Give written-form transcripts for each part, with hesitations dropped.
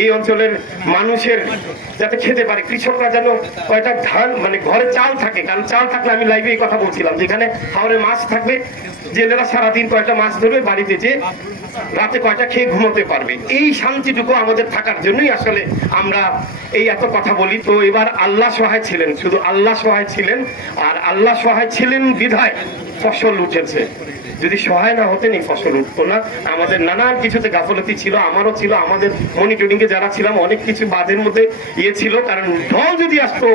এই অঞ্চলের মানুষের যাতে খেতে পারে, কৃষকরা যেন কয়টা ধান মানে ঘরে চাল থাকে, কারণ চাল থাকলে আমি লাইভে এই কথা বলছিলাম যেখানে হাওরে মাছ থাকবে, জেলেরা সারাদিন কয়টা মাছ ধরবে, বাড়িতে যে রাতে কয়টা খেয়ে ঘুমোতে পারবে, এই শান্তিটুকু আমাদের থাকার জন্যই আসলে আমরা এই এত কথা বলি। তো এবার আল্লাহ সহায় ছিলেন, শুধু আল্লাহ সহায় ছিলেন, আর আল্লাহ সহায় ছিলেন বিধায় ফসল উঠেছে। যদি সহায় না হতেন এই ফসল উঠতো না। আমাদের নানান কিছুতে গাফলতি ছিল, আমারও ছিল, আমাদের মনিটরিং এ যারা ছিলাম অনেক কিছু বাঁধের মধ্যে ছিল, কারণ ঢল যদি আসতো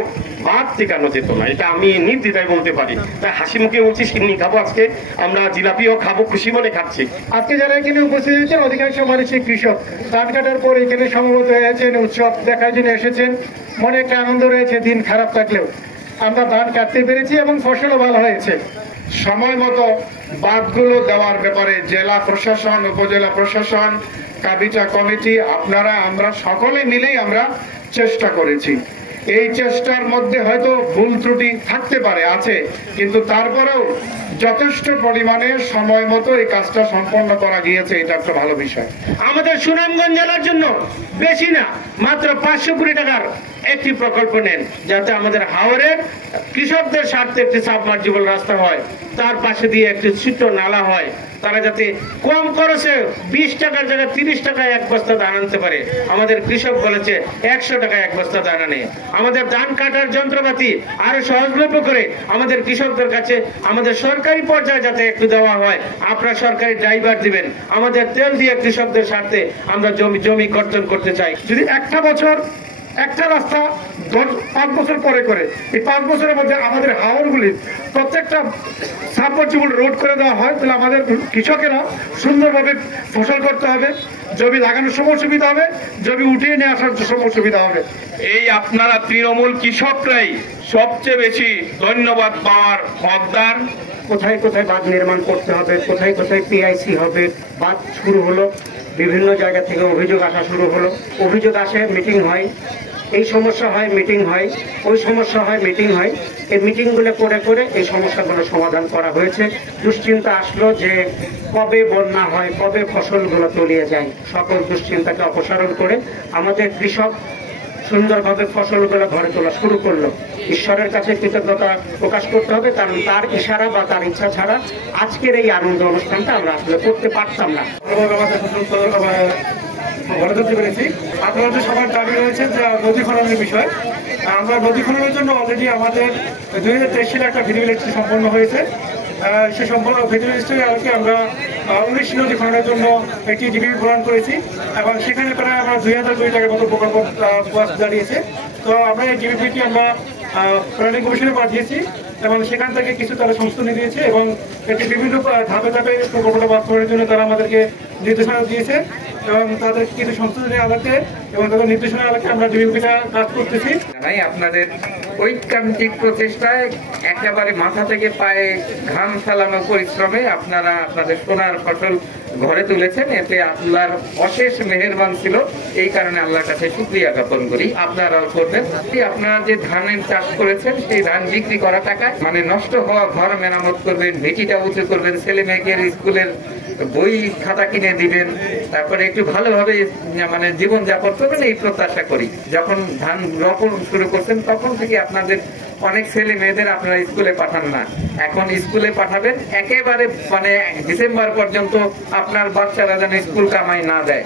বাদ টেকানো যেত না, এটা আমি নির্দ্বিধায় বলতে পারি। তাই হাসি মুখে বলছি সিন্নি খাবো, আজকে আমরা জিলাপিও খাবো, খুশি মনে খাচ্ছি। আজকে যারা এখানে উপস্থিত হয়েছেন অধিকাংশ মানুষই কৃষক, ধান কাটার পর এখানে সমবেত হয়েছেন, উৎসব দেখার জন্য এসেছেন, মনে একটা আনন্দ রয়েছে। দিন খারাপ থাকলেও আমরা ধান কাটতে পেরেছি এবং ফসলও ভালো হয়েছে। সময় মতো বাঁধগুলো দেওয়ার ব্যাপারে জেলা প্রশাসন, উপজেলা প্রশাসন, কাবিটা কমিটি, আপনারা, আমরা সকলে মিলেই আমরা চেষ্টা করেছি। এই চেষ্টার মধ্যে হয়তো ভুল ত্রুটি থাকতে পারে, আছে, কিন্তু তারপরেও যথেষ্ট পরিমাণে সময় মতো এই কাজটা সম্পন্ন করা গিয়েছে, এটা একটা ভালো বিষয়। আমাদের সুনামগঞ্জ জেলার জন্য বেশি না, মাত্র 500 কোটি টাকার একটি প্রকল্প নেন, যাতে আমাদের হাওরের কৃষকদের স্বার্থে একটি সাবমার্জিবল রাস্তা হয়, তার পাশে দিয়ে একটি ছোট্ট নালা হয়, তারা যাতে কম খরচে 20 টাকার জায়গায় 30 টাকায় এক বস্তা ধান আনতে পারে। আমাদের কৃষক বলেছে 100 টাকায় এক বস্তা ধান আনে। আমাদের ধান কাটার যন্ত্রপাতি আরো সহজলভ্য করে আমাদের কৃষকদের কাছে আমাদের সরকারি পর্যায়ে যাতে একটু দেওয়া হয়, আপনারা সরকারি ড্রাইভার দিবেন, আমাদের তেল দিয়ে কৃষকদের স্বার্থে আমরা জমি কর্তন করতে চাই। যদি একটা বছর একটা রাস্তা 5 বছর পরে করে, এই 5 বছরের মধ্যে আমাদের হাওরগুলি প্রত্যেকটা সাবমার্জিবল রোড করে দেওয়া হয়, তাহলে আমাদের কৃষকেরা সুন্দরভাবে ফসল করতে হবে, জমি লাগানোর সময় সুবিধা হবে, জমি উঠিয়ে নিয়ে আসার সময় সুবিধা হবে। এই আপনারা তৃণমূল কৃষকরাই সবচেয়ে বেশি ধন্যবাদ পাওয়ার হকদার। কোথায় কোথায় বাঁধ নির্মাণ করতে হবে, কোথায় কোথায় পিআইসি হবে, বাঁধ শুরু হলো, বিভিন্ন জায়গা থেকে অভিযোগ আসা শুরু হলো, অভিযোগ আসে, মিটিং হয়, এই সমস্যা হয়, মিটিং হয়, ওই সমস্যা হয়, মিটিং হয়, এই মিটিংগুলো করে করে এই সমস্যাগুলো সমাধান করা হয়েছে। দুশ্চিন্তা আসলো যে কবে বন্যা হয়, কবে ফসলগুলো তলিয়ে যায়, সকল দুশ্চিন্তাকে অপসারণ করে আমাদের কৃষক সুন্দরভাবে ফসলগুলো ঘরে তোলা শুরু করলো। ঈশ্বরের কাছে কৃতজ্ঞতা প্রকাশ করতে হবে, কারণ তার ইশারা বা তার ইচ্ছা ছাড়া আজকের এই আনন্দ অনুষ্ঠানটা আমরা আসলে করতে পারতাম না। আপনাদের সবার দাবি রয়েছে যে নদী খননের বিষয়। আমরা নদী খননের জন্য অলরেডি আমাদের 2023 সালে একটা ভিডিওলিস্ট সম্পন্ন হয়েছে। সে সম্পূর্ণ ভিডিওলিস্টের আলোকে আমরা 19 নদী খননের জন্য একটি ডিগ্রি প্রদান করেছি এবং সেখানে প্রায় আমরা 2000 কোটি টাকার মতো প্রকল্প দাঁড়িয়েছে। তো আমরা এই ডিবিপিটি আমরা প্ল্যানিং কমিশনে পাঠিয়েছি এবং সেখান থেকে কিছু তারা সংশোধনী দিয়েছে এবং এটি বিভিন্ন ধাপে ধাপে প্রকল্পটা বাস্তবায়নের জন্য তারা আমাদেরকে নির্দেশনা দিয়েছে এবং তাদের কিছু সংশোধনী আলোকে এবং তাদের নির্দেশনার আলোকে আমরা ডিবিপিটা কাজ করতেছি। আপনাদের ঐকান্তিক প্রচেষ্টায় একেবারে মাথা থেকে পায়ে ঘাম ফেলানো পরিশ্রমে আপনারা আপনাদের সোনার ফসল ঘরে তুলেছেন, এতে আল্লাহর অশেষ মেহেরবান ছিল। এই কারণে আল্লাহর কাছে শুকরিয়া জ্ঞাপন করি। আপনারাও করবেন। আপনারা যে ধানের চাষ করেছেন সেই ধান বিক্রি করা টাকায় মানে নষ্ট হওয়া ঘর মেরামত করবেন, ভেটিটা উঁচু করবেন, ছেলে মেয়েকে স্কুলের বই খাতা কিনে দিবেন, তারপরে একটু ভালোভাবে মানে জীবনযাপন করবেন, এই প্রত্যাশা করি। যখন ধান রোপণ শুরু করছেন তখন থেকে আপনাদের অনেক ছেলে মেয়েদের আপনারা স্কুলে পাঠান না, এখন স্কুলে পাঠাবেন। একেবারে মানে ডিসেম্বর পর্যন্ত আপনার বাচ্চারা যেন স্কুল কামাই না দেয়।